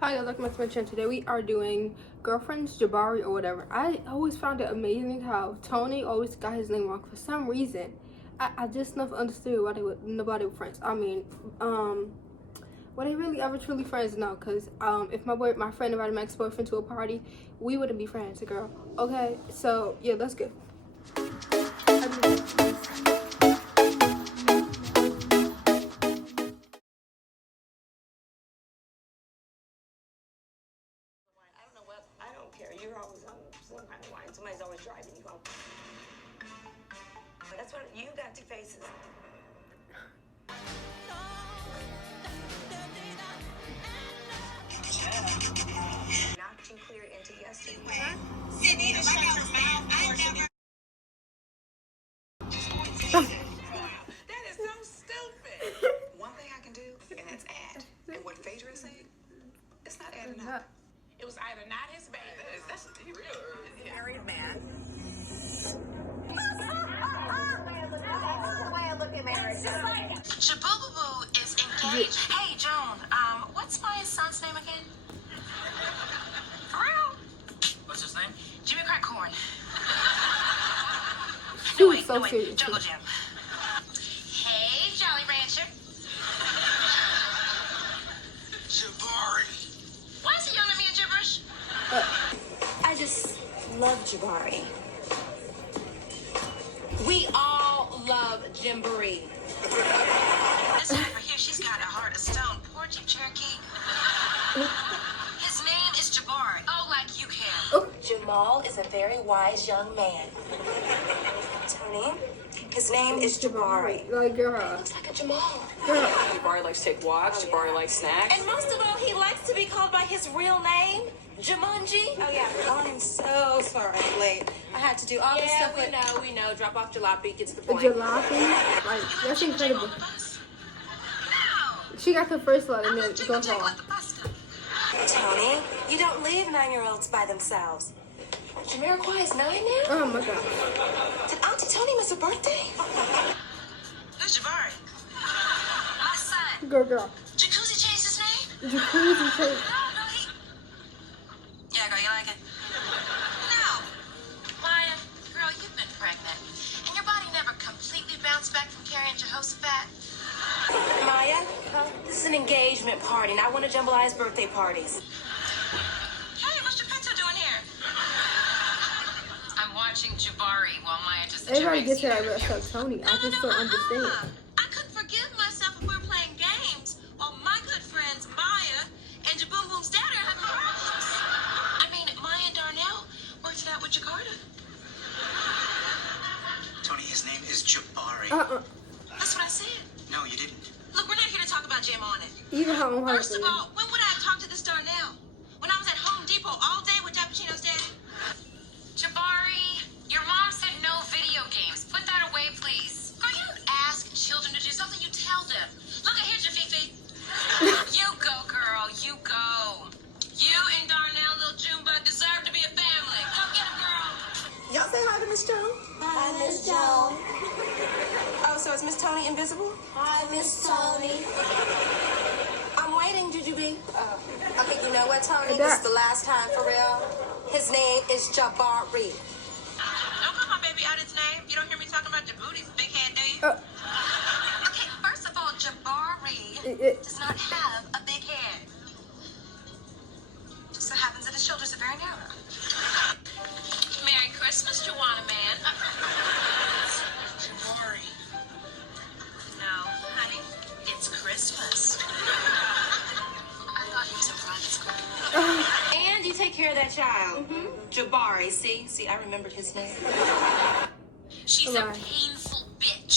Hi guys, welcome back to my channel. Today we are doing girlfriends, Jabari or whatever. I always found it amazing how Toni always got his name wrong for some reason. I just never understood why nobody were friends. I mean, were they really ever truly friends? No, because if my friend invited my ex-boyfriend to a party, we wouldn't be friends, girl. Okay, so yeah, let's go. You're always on some kind of wine. Somebody's always driving you home. That's what you got. Two faces. Knocked you clear into yesterday. That is so stupid. One thing I can do, and that's add. And what Phaedra is saying, it's not adding up. It was either not his baby. That's real. Married man. Jaboo is engaged. Hey, Joan, what's my son's name again? For real? What's his name? Jimmy Crack Corn. She was so serious. Jungle Jim. Hey, Jolly Rancher. Jabari. Why is he yelling at me in gibberish? I just love Jabari. We all love Jabari. This one over here, she's got a heart of stone. Poor Jeep Cherokee. His name is Jabari. Oh, like you can. Oh. Jamal is a very wise young man. Toni, his name is Jabari. Like, girl. Looks like a Jamal. Girl. Jabari likes to take walks. Jabari likes snacks. And most of all, he likes to be called by his real name, Jumanji. Oh, yeah. I'm so sorry I'm late. I had to do all this stuff. We know. Drop off jalopy gets the point. Jalopy. Like, that's incredible. No. She got the first one and then go home. Toni, you don't leave 9-year-olds by themselves. Jamiroquai is 9 now? Oh my god. Did Auntie Toni miss a birthday? Who's Jabari? My son. Girl. Jacuzzi changed his name? Jacuzzi change. No, he... Yeah, girl, you like it? No. Maya, girl, you've been pregnant. And your body never completely bounced back from carrying Jehoshaphat. Maya, this is an engagement party, not one of Jambalai's birthday parties. Hey, what's your pizza doing here? I'm watching Jabari while Maya just... Everybody gets it about Toni. I just don't understand. I couldn't forgive myself if we were playing games while my good friends Maya and Jaboom Boom's dad are having problems. I mean, Maya and Darnell worked it out with Jakarta. Toni, his name is Jabari. That's what I said. No, you didn't. Look, we're not here to talk about Jam on it. Even her own First husband. of all, when would I have talked to this Darnell? When I was at Home Depot all day with Cappuccino's daddy? Jabari, your mom said no video games. Put that away, please. Girl, you don't ask children to do something, you tell them. Look at here, Jafifi. You go, girl, you go. You and Darnell, little Junebug, deserve to be a family. Go get him, girl. Y'all say hi to Miss Joan. Hi, Miss Joan. Oh, so is Miss Toni invisible? Hi, Miss Toni. I'm waiting, Jujubee. Okay, you know what, Toni? This is the last time for real. His name is Jabari. Don't call my baby out its name. You don't hear me talking about Djibouti's big head, do you? Okay, first of all, Jabari does not have a big head. Just so happens that his shoulders are very narrow. Merry Christmas, Juana Man. Jabari. No, honey, it's Christmas. I thought he was in private school. And you take care of that child. Jabari, see, I remembered his name. She's a painful bitch.